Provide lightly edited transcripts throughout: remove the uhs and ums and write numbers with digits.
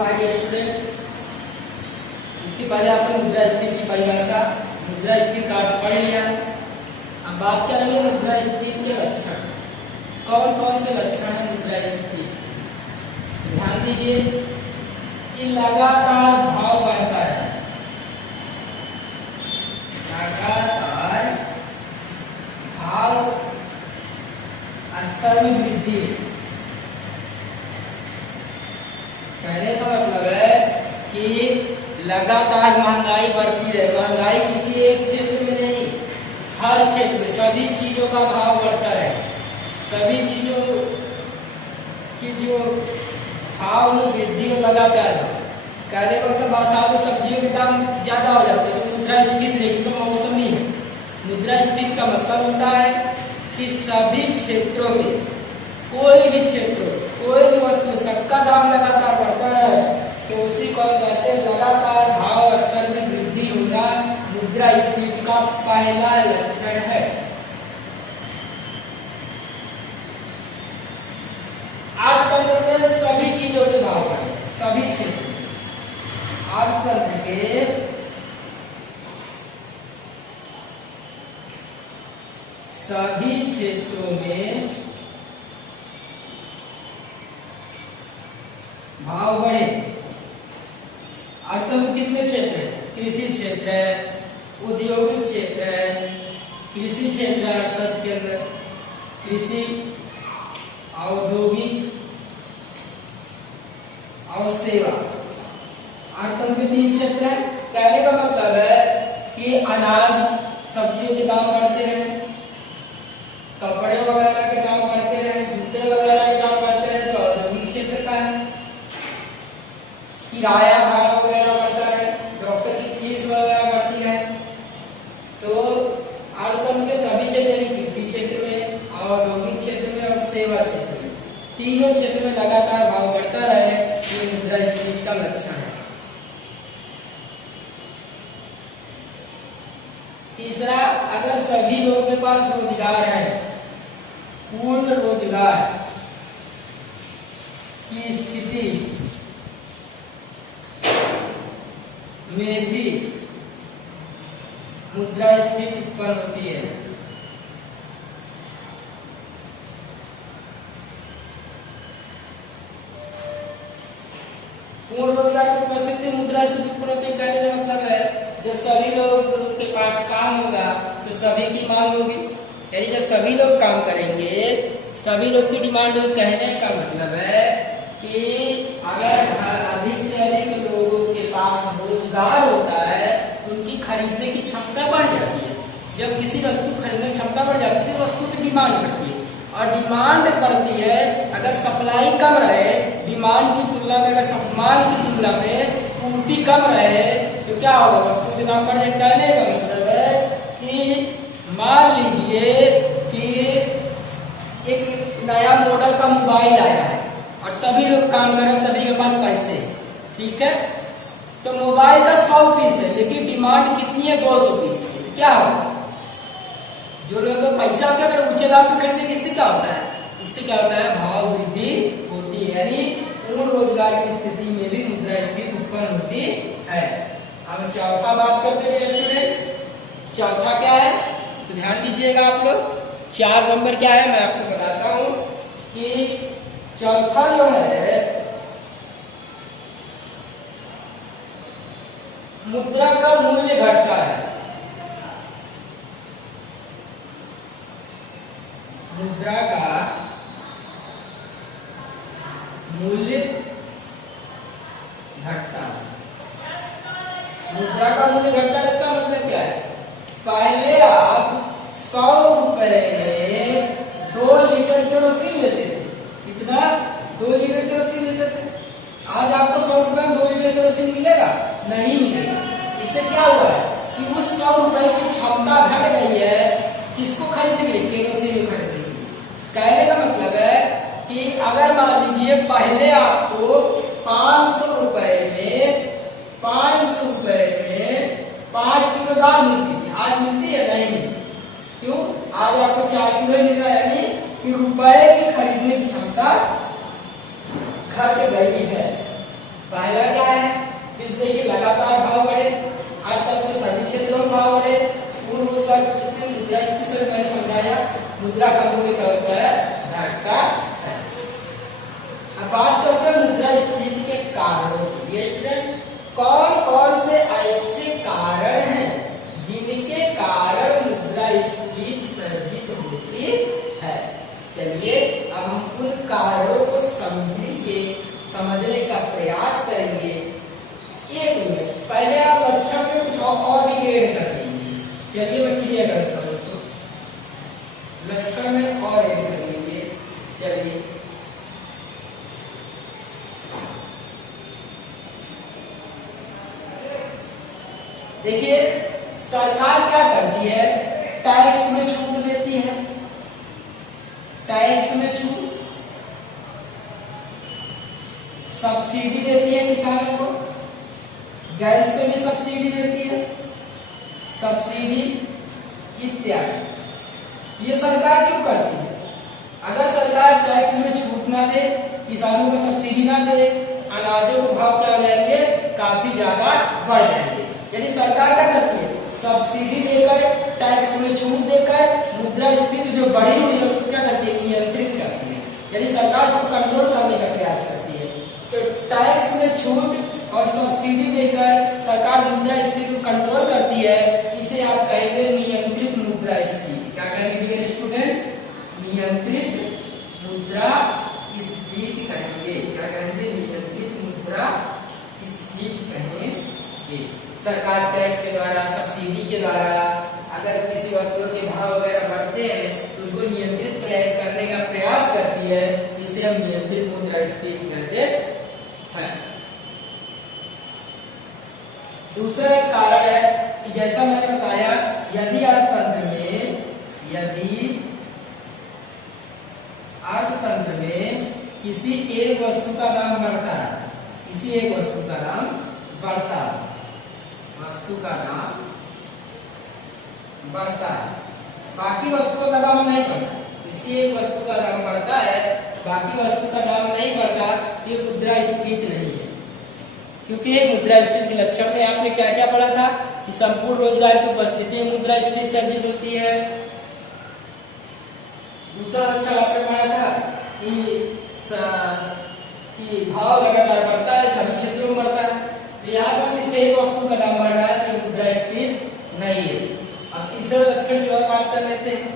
Hi dear student, इसके पहले आपने मुद्रास्फीति की परिभाषा, मुद्रास्फीति का अर्थ पढ़ लिया। अब बात करेंगे मुद्रास्फीति के लक्षण। कौन कौन से लक्षण है मुद्रास्फीति? ध्यान दीजिए कि लगातार भाव बढ़ता है, लगातार भाव स्तर में वृद्धि। कहने का मतलब है कि लगातार महंगाई बढ़ती रहे। महंगाई किसी एक क्षेत्र में नहीं, हर क्षेत्र में सभी चीजों का भाव बढ़ता रहे। सभी चीजों की जो भाव में वृद्धि हो लगातार। कहने का मतलब बाजार में सब्जियों के दाम ज्यादा हो जाते हैं तो मुद्रास्फीति नहीं, तो मौसमी है। मुद्रास्फीति का मतलब होता है कि सभी क्षेत्रों में, कोई भी क्षेत्र, कोई भी वस्तु, सबका दाम लगातार बढ़ता रहे तो उसी को कहते हैं लगातार भाव स्तर में वृद्धि होना मुद्रास्फीति का पहला लक्षण है। अर्थतंत्र में सभी चीजों के भाव बढ़े, सभी क्षेत्र में अर्थतंत्र के सभी क्षेत्रों में भाव बढ़े। अर्थतंत्र कितने क्षेत्र है? कृषि क्षेत्र है, औद्योगिक क्षेत्र है, कृषि क्षेत्र है अर्थतंत्र के अंदर, कृषि, औद्योगिक और सेवा। अर्थतंत्र के 3 क्षेत्र है। कहने का मतलब है कि अनाज, सब्जियों के दाम बढ़ते हैं, कपड़े वगैरह के दाम बढ़ते रहे, जूते वगैरह के दाम बढ़ते रहे तो औद्योगिक क्षेत्र का है। किराया भाड़ा वगैरह बढ़ता है, डॉक्टर की फीस वगैरह बढ़ती है। तो अर्थतंत्र के सभी क्षेत्र में, कृषि क्षेत्र में, औद्योगिक क्षेत्र में और सेवा क्षेत्र में, तीनों क्षेत्र में लगातार भाव बढ़ता रहे, ये मुद्रास्फीति का लक्षण है। तीसरा, अगर सभी लोगों के पास रोजगार है, पूर्ण रोजगार की स्थिति में भी मुद्रास्फीति उत्पन्न होती है। पूर्ण रोजगार की उपस्थिति मुद्रास्फीति उत्पन्न होती है। कहने का मतलब है जब सभी लोगों के पास काम होगा तो सभी की मांग होगी, यानी जब सभी लोग काम करेंगे, सभी लोग की डिमांड होगी। कहने का मतलब है कि अगर अधिक से अधिक लोगों के पास रोजगार होता है तो उनकी खरीदने की क्षमता बढ़ जाती है। जब किसी वस्तु खरीदने की क्षमता बढ़ जाती है तो वस्तु की डिमांड बढ़ती है, और डिमांड बढ़ती है। अगर सप्लाई कम रहे डिमांड की तुलना में, अगर मांग की तुलना में पूर्ति कम रहे तो क्या होगा? वस्तु के दाम बढ़ जाए। कहने का मतलब है कि मान लीजिए कि एक नया मॉडल का मोबाइल आया है और सभी लोग काम कर रहे हैं, सभी के पास पैसे, ठीक है, तो मोबाइल का 100 पीस है लेकिन डिमांड कितनी है? 200 पीस की। तो क्या होगा? जो लोग तो पैसा होता है अगर ऊंचे दाम पे खरीदते हैं, इससे क्या होता है? इससे क्या होता है? भाव वृद्धि होती है, यानी पूर्ण रोजगार की स्थिति में भी मुद्रास्फीति उत्पन्न होती है। अब चौथा बात करते हैं स्टूडेंट, चौथा क्या है? तो ध्यान दीजिएगा आप लोग, 4 नंबर क्या है मैं आपको बताता हूं कि चौथा जो है मुद्रा का मूल्य घटता है। मुद्रा का मूल्य घटता है। मुद्रा का मूल्य घटता है, इसका मतलब क्या है? पहले आप 100 रुपए में 2 लीटर केरोसिन लेते थे। कितना? 2 लीटर केरोसिन लेते थे। आज आपको 100 रुपए में 2 लीटर केरोसिन मिलेगा? नहीं मिलेगा। इससे क्या हुआ है कि उस 100 रुपए की क्षमता घट गई है। किसको खरीदेंगे? केरोसिन को खरीदेंगे। कहने का मतलब है कि अगर मान लीजिए पहले आपको 500 रुपए में 5 किलो दाल मिलती थी, आज मिलती है? नहीं मिलती। क्यों? आज आपको 4 किलो मिल रहा है, यानी कि रुपए की खरीदने की क्षमता घट गई है। पहला मुद्रा का मूल्य क्या होता है, घटता है। अब बात करते हैं मुद्रास्फीति के कारणों की। ये स्टूडेंट कौन कौन से ऐसे कारण हैं जिनके कारण मुद्रास्फीति सर्जित होती है। चलिए अब हम उन कारणों को समझने का प्रयास करेंगे। एक मिनट पहले आप लक्षण में कुछ और भी ऐड कर दीजिए। चलिए मैं क्लियर करता हूँ दोस्तों, लक्षण में और ऐड कर लीजिए। चलिए देखिए सरकार क्या करती है, टैक्स में छूट देती है, टैक्स में छूट, सब्सिडी देती है किसानों को, गैस पे भी सब्सिडी देती है, सब्सिडी इत्यादि। ये सरकार क्यों करती है? अगर सरकार टैक्स में छूट ना दे, किसानों को सब्सिडी ना दे, अनाजों के भाव क्या हो जाएंगे, काफी ज्यादा बढ़ जाएंगे। यदि सरकार क्या करती है, सब्सिडी देकर, टैक्स में छूट देकर मुद्रास्फीति जो बढ़ी हुई है उसको क्या करती है, नियंत्रित करती है। यदि सरकार उसको कंट्रोल करने का प्रयास करती है, तो टैक्स में छूट और सब्सिडी देकर सरकार मुद्रास्फीति को कंट्रोल करती है। इसे आप कहेंगे नियंत्रित मुद्रास्फीति। क्या कहेंगे डियर स्टूडेंट, नियंत्रित मुद्रास्फीति कहेंगे। क्या कहेंगे, नियंत्रित मुद्रास्फीति कहेंगे। सरकार टैक्स के द्वारा, सब्सिडी के द्वारा अगर किसी वस्तु के भाव वगैरह बढ़ते हैं तो उसको नियंत्रित करने का प्रयास करती है। इसे हम नियंत्रित मुद्रास्फीति कहते हैं। दूसरा एक कारण है कि जैसा मैंने बताया, यदि अर्थतंत्र में किसी एक वस्तु का दाम बढ़ता है, किसी एक वस्तु का दाम बढ़ता है, वस्तु का दाम बढ़ता है, बाकी वस्तुओं का दाम नहीं बढ़ता, किसी एक वस्तु का दाम बढ़ता है, बाकी वस्तु का दाम नहीं बढ़ता, ये मुद्रास्फीति नहीं है। क्योंकि मुद्रास्फीति के लक्षण में आपने क्या क्या पढ़ा था कि संपूर्ण रोजगार की उपस्थिति में मुद्रास्फीति सर्जित होती है। दूसरा लक्षण आपने पढ़ा था कि भाव लगातार बढ़ता है, सभी क्षेत्रों में बढ़ता है। तो यहाँ पर सिर्फ एक वस्तु का दाम बढ़ रहा है, तो मुद्रास्फीति नहीं है। अब तीसरा लक्षण जो है बात कर लेते हैं।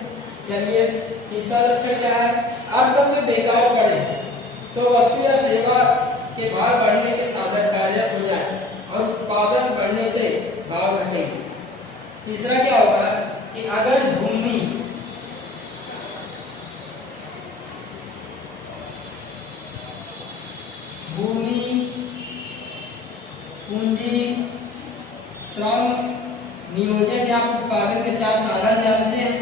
चलिए तीसरा लक्षण क्या है, अर्थतंत्र में बेकार पड़े तो वस्तु या सेवा के भाव बढ़ने के साधन कार्य हो जाए और उत्पादन बढ़ने से भाव घटेगी। तीसरा क्या होगा कि अगर भूमि पूंजी, श्रम, नियोजन या उत्पादन के 4 साधन जानते हैं,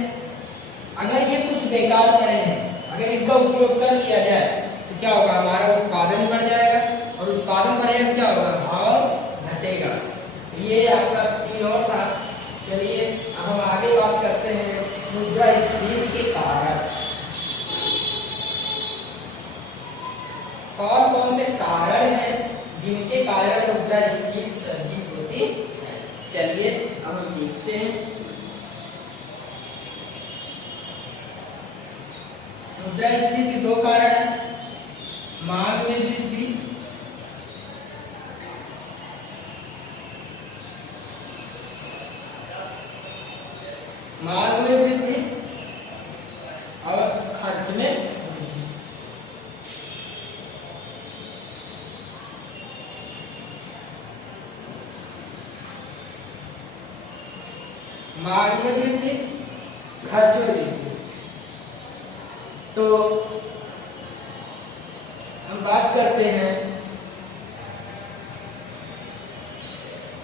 अगर ये कुछ बेकार पड़े हैं, अगर इनका उपयोग कर लिया जाए तो क्या होगा, हमारा उत्पादन बढ़ जाएगा और उत्पादन बढ़ेगा तो क्या होगा, भाव घटेगा। ये आपका तीन और था। चलिए अब हम आगे बात करते हैं मुद्रास्फीति के कारण। कौन कौन से कारण हैं जिनके कारण मुद्रास्फीति सर्जित होती है। चलिए अब हम देखते हैं। मुद्रास्फीति के 2 कारण हैं, मांग में वृद्धि, मांग में वृद्धि और खर्च में वृद्धि। मांग में वृद्धि, खर्च में वृद्धि। तो हम बात करते हैं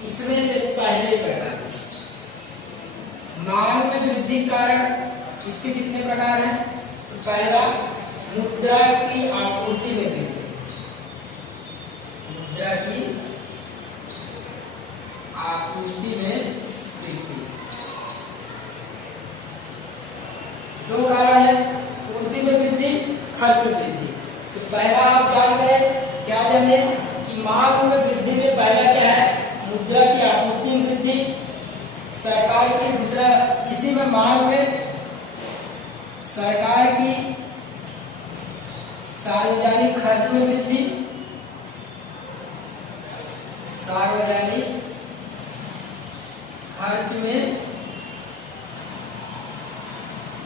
इसमें से पहले प्रकार, मांग में वृद्धि कारण। इसके कितने प्रकार हैं? तो पहला, मुद्रा की आपूर्ति में वृद्धि, मुद्रा की आपूर्ति में वृद्धि। 2 कारण है, पूर्ति में वृद्धि, खर्च में वृद्धि। तो पहला आप जान गए, क्या जाने कि मांग में वृद्धि में पहला क्या है, मुद्रा की आपूर्ति में वृद्धि सरकार की। दूसरा इसी में मांग में सरकार की सार्वजनिक खर्च में वृद्धि, सार्वजनिक खर्च में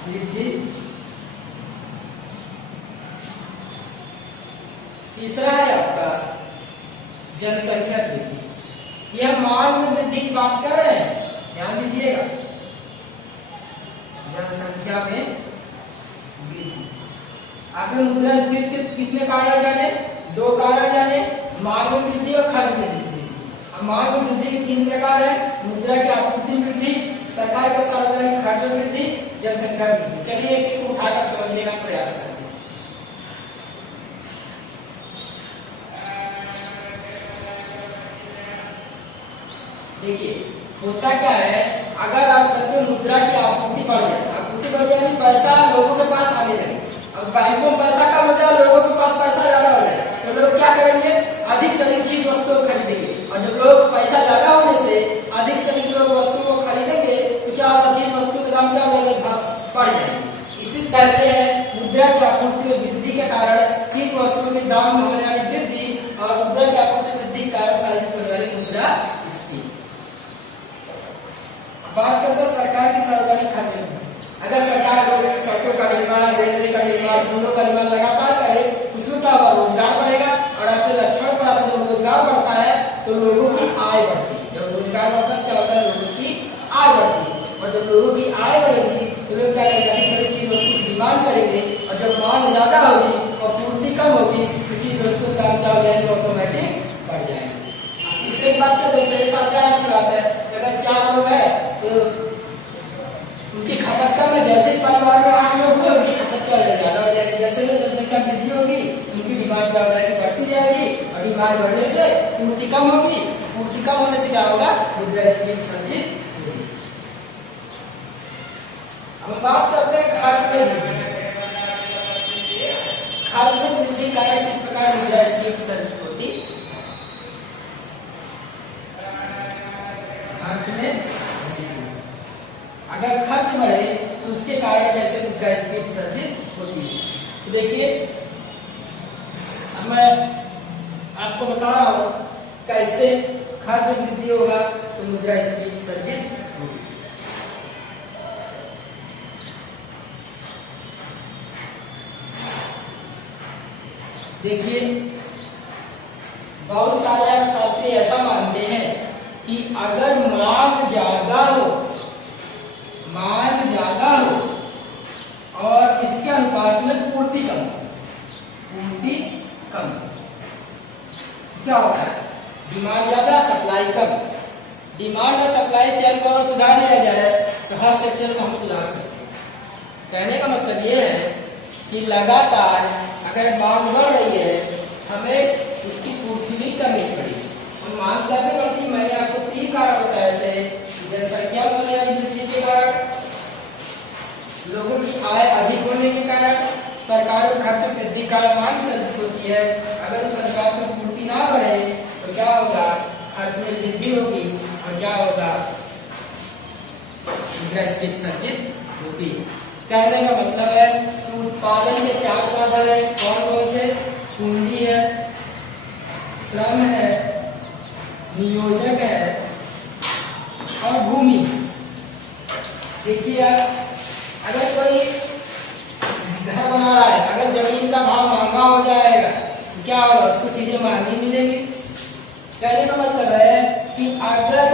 वृद्धि। तीसरा है आपका जनसंख्या वृद्धि। यह मांग में वृद्धि की बात कर रहे हैं, ध्यान दीजिएगा। जनसंख्या में वृद्धि। आपने मुद्रास्फीति के कितने कारण जाने? 2 कारण जाने, मांग में वृद्धि और खर्च में वृद्धि। अब मांग में वृद्धि के 3 प्रकार है, मुद्रा की आपूर्ति में वृद्धि, सरकार के सार्वजनिक खर्च में वृद्धि, जनसंख्या वृद्धि। चलिए एक एक उठाकर समझने का प्रयास करें। देखिए होता क्या है, अगर आप कहते हो मुद्रा की आपूर्ति बढ़ जाए, आपूर्ति बढ़ जाए पैसा लोगों के पास आने लगे। अब बैंकों में पैसा कम हो जाए, लोगों के पास पैसा ज्यादा हो जाए, तो लोग क्या करेंगे? अधिक से अधिक चीज वस्तु खरीदेंगे। और जब लोग पैसा ज्यादा होने से अधिक से अधिक लोग वस्तु को खरीदेंगे तो क्या होगा? चीज वस्तु के दाम क्या हो जाएंगे? बढ़ जाएंगे। इसी कहते हैं मुद्रा की आपूर्ति में वृद्धि के कारण चीज वस्तु के दाम में होने वाली वृद्धि और मुद्रा की आपूर्ति वृद्धि के कारण साधित होने वाली मुद्रा। बात करते हैं सरकार की सार्वजनिक खर्च में। अगर सरकार रोड सड़कों का निर्माण, रेलवे का निर्माण, पुलों का निर्माण लगातार करे, उसमें क्या होगा? रोजगार बढ़ेगा। और आपके लक्षण पर आता है, जब रोजगार बढ़ता है तो लोगों की आय बढ़ती है। जब रोजगार बढ़ता है क्या होता है? लोगों की आय बढ़ती है। और जब लोगों की आय बढ़ेगी तो लोग क्या करेंगे? अधिक सारी चीज वस्तु की डिमांड करेंगे। और जब मांग ज्यादा होगी और पूर्ति कम होगी तो चीज वस्तु का दाम क्या हो जाएगा? ऑटोमेटिक बढ़ जाएगा। इससे बात करते हैं, बात है अगर 4 लोग है तो उनकी खपत कम है, जैसे परिवार में 8 लोग हुए उनकी खपत क्या ज्यादा हो जाएगी। जैसे जनसंख्या वृद्धि होगी उनकी डिमांड क्या हो जाएगी? बढ़ती जाएगी। और डिमांड बढ़ने से पूर्ति कम होगी, पूर्ति कम होने से क्या होगा? मुद्रास्फीति संचित होगी। अब बात करते हैं खर्च में वृद्धि। खर्च में वृद्धि कारण किस प्रकार मुद्रास्फीति संचित होती? खर्च में अगर खर्च बढ़े तो उसके कारण जैसे मुद्रास्फीति सर्जित होती है। तो देखिए अब मैं आपको बता रहा हूं कैसे खर्च वृद्धि होगा तो मुद्रास्फीति सर्जित होगी। देखिए बहुत सारे अर्थशास्त्री ऐसा मानते हैं कि अगर मांग ज्यादा हो, मांग ज्यादा हो और इसके अनुपात में पूर्ति कम हो, पूर्ति कम, क्या होता है? डिमांड ज्यादा, सप्लाई कम। डिमांड और सप्लाई चेन को अगर सुधार लिया जाए तो हर सेक्टर को हम सुधार सकते हैं। कहने का मतलब ये है कि लगातार अगर मांग बढ़ रही है हमें उसकी पूर्ति भी करनी पड़ेगी। और मांग कैसे बढ़ती? मैंने आपको 3 कारण बताए थे। जनसंख्या में वृद्धि के कारण, लोगों की आय अधिक होने के कारण, सरकार के खर्च में वृद्धि कारण मांग सर्जित होती है। अगर उस अनुपात में पूर्ति ना बढ़े तो क्या होगा? खर्च में वृद्धि होगी और क्या होगा? मुद्रास्फीति संचित होगी। कहने का मतलब है उत्पादन के 4 साधन है। कौन कौन से? पूंजी है, श्रम है, नियोजक है और भूमि। देखिए अगर कोई घर बना रहा है, अगर जमीन का भाव महंगा हो जाएगा तो क्या होगा? उसको चीजें महंगी मिलेंगी। कहने का मतलब है कि अगर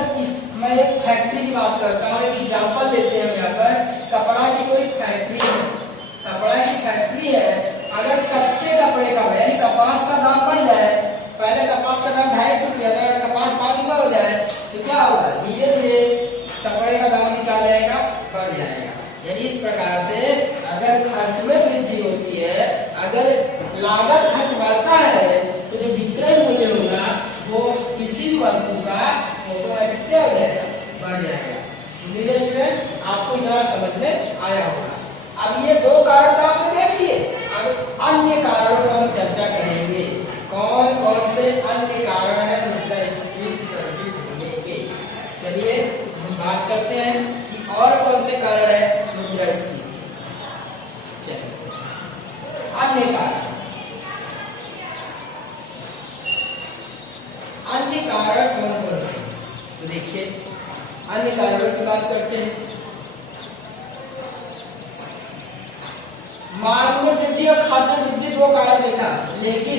मैं एक फैक्ट्री की बात करता हूँ, एक एग्जाम्पल लेते हैं यहाँ पर, कपड़ा की कोई फैक्ट्री है, कपड़ा की फैक्ट्री है। अगर कच्चे कपड़े का यानी कपास का दाम बढ़ जाए, पहले कपास का दाम 250 रुपया था, अगर कपास 500 हो जाए तो क्या होगा? धीरे धीरे कपड़े का दाम निकाल जाएगा, बढ़ जाएगा। यानी इस प्रकार से अगर खर्च में वृद्धि होती है, अगर लागत खर्च बढ़ता है तो जो विक्रय मूल्य होगा वो किसी भी वस्तु का ऑटोमेटिक क्या हो जाएगा? बढ़ जाएगा। स्टूडेंट आपको यहाँ समझ में आया होगा। अब ये 2 कारण तो आपने देख लिए, अब अन्य कारणों पर हम चर्चा करेंगे। कौन कौन से अन्य कारण है मुद्रास्फीति सर्जित होने के? चलिए हम बात करते हैं कि और कौन से कारण है मुद्रास्फीति। अन्य कारण कौन कौन से? तो देखिए अन्य कारणों की बात करते हैं। मांग में वृद्धि और खाद्य वृद्धि दो कारण देखा, लेकिन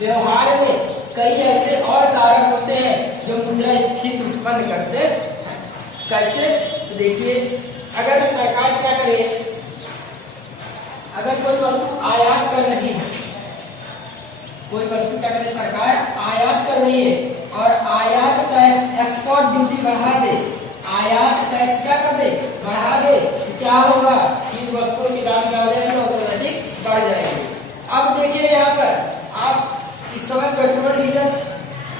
व्यवहार में कई ऐसे और कारक होते हैं जो मुद्रास्फीति उत्पन्न करते हैं। कैसे? तो देखिए, अगर सरकार क्या करे, अगर कोई वस्तु आयात कर रही है, कोई वस्तु क्या करे, सरकार आयात कर रही है और आयात टैक्स एक्सपोर्ट ड्यूटी बढ़ा दे, आयात टैक्स क्या कर दे, बढ़ा दे, तो क्या होगा, इन वस्तुओं के दाम क्या हो जाएंगे, ऑटोमेटिक बढ़ जाएंगे। अब देखिए यहाँ पर आप इस समय पेट्रोल डीजल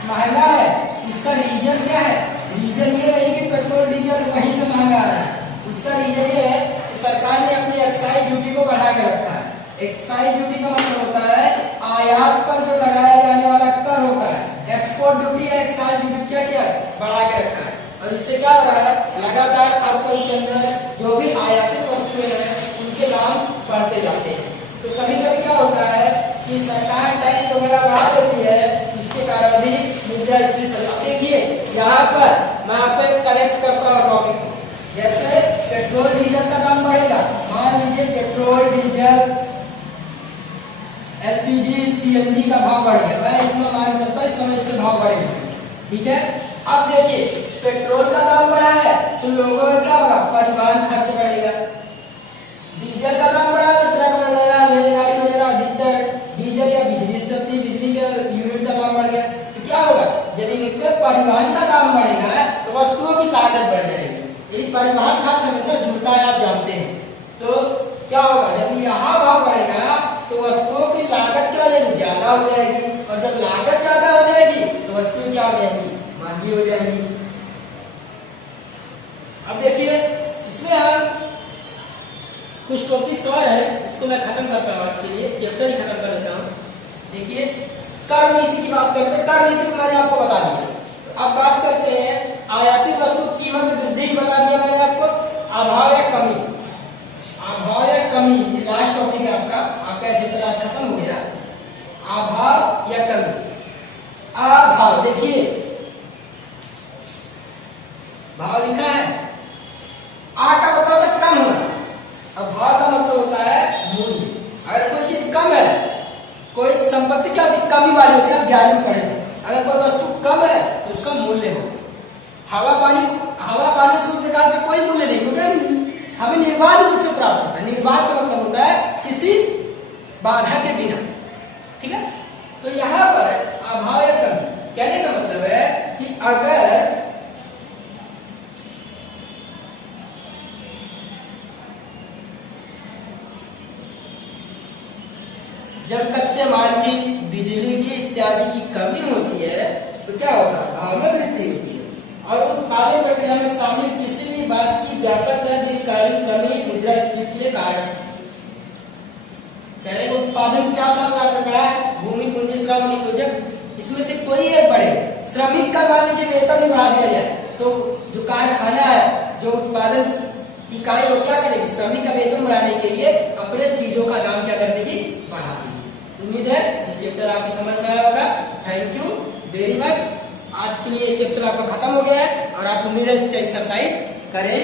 महंगा है, इसका रीजन क्या है? रीजन ये नहीं कि पेट्रोल डीजल वहीं से महंगा है, उसका रीजन ये है कि सरकार ने अपनी एक्साइज ड्यूटी को बढ़ा के रखा है। एक्साइज ड्यूटी का मतलब होता है आयात पर जो लगाया जाने वाला कर होता है। एक्सपोर्ट ड्यूटी है, एक्साइज ड्यूटी क्या किया है, बढ़ा के रखा है। और इससे क्या हो रहा है, लगातार अर्थव्यवस्था के अंदर जो भी आयातित वस्तुएं हैं उनके दाम बढ़ते जाते हैं। तो कभी कभी क्या होता है कि सरकार टैक्स वगैरह बढ़ा देती है, इसके कारण भी मुद्रास्फीति सजा। देखिए यहाँ पर मैं आपको एक कनेक्ट करता हूँ टॉपिक, जैसे पेट्रोल डीजल का दाम बढ़ेगा, मान लीजिए पेट्रोल डीजल एलपीजी सीएनजी का भाव बढ़ गया, मैं इतना मान सकता हूँ इस समय इसके भाव बढ़ेगा, ठीक है। अब देखिए पेट्रोल का दाम बढ़ा है तो लोगों का क्या होगा, परिवहन खर्च बढ़ेगा। डीजल का दाम बढ़ा तो ट्रक वगैरह, रेलगाड़ी वगैरह अधिकतर डीजल या बिजली से चलती है, बिजली के यूनिट का दाम बढ़ गया तो क्या होगा, जब इनके परिवहन का दाम बढ़ेगा तो वस्तुओं की लागत बढ़ जाएगी। यदि परिवहन खर्च हमेशा जुड़ता है, आप जानते हैं, तो क्या होगा, जब यहाँ भाव बढ़ेगा तो वस्तुओं की लागत क्या हो जाएगी, ज्यादा हो जाएगी, और जब लागत ज्यादा हो जाएगी तो वस्तुएं क्या हो जाएंगी, महंगी हो जाएंगी। अब देखिए इसमें हम कुछ टॉपिक्स और है, इसको मैं खत्म करता हूँ आज के लिए, चैप्टर ही खत्म कर देता हूँ। देखिए कर नीति की बात करते हैं, कर नीति को मैंने आपको बता दिया। तो अब बात करते हैं आयातित वस्तु कीमत में वृद्धि, बता दिया मैंने आपको, अभाव या कमी, अभाव या कमी, ये लास्ट टॉपिक है आपका चैप्टर आज खत्म हो गया। अभाव या कमी, अभाव देखिए भाव लिखा है, आ का मतलब होता है कम होना, अब भाव का मतलब होता है मूल्य। अगर कोई चीज कम है, कोई संपत्ति क्या होती है, कमी वाली होती है, आप 11वीं में पढ़े थे। अगर कोई वस्तु कम है तो उसका मूल्य हो। हवा पानी सूर्य प्रकाश का कोई मूल्य नहीं, क्योंकि हमें निर्बाध रूप से प्राप्त होता है। निर्बाध का मतलब होता है किसी बाधा के बिना, ठीक है। तो यहाँ पर अभाव या कमी कहने का मतलब है कि अगर जब कच्चे माल की, बिजली की इत्यादि की कमी होती है तो क्या होता है, भाव में वृद्धि होती है। और उत्पादन प्रक्रिया में शामिल किसी भी बात की व्यापक दीर्घकालीन कमी मुद्रास्फीति के कारण। उत्पादन 4 साल का पड़ा है, भूमि पूंजी श्रम नियोजक, इसमें से कोई एक बढ़े, श्रमिक का मान लीजिए वेतन ही बढ़ा दिया जाए तो जो कारखाना है, जो उत्पादन इकाई वो क्या करेगी, श्रमिक का वेतन बढ़ाने के लिए अपने चीजों का दाम क्या कर देगी, बढ़ा देगी। उम्मीद है ये चैप्टर आपको समझ में आया होगा। Thank you very much. आज के लिए चैप्टर आपका खत्म हो गया है और आप उम्मीद है इसका एक्सरसाइज करें।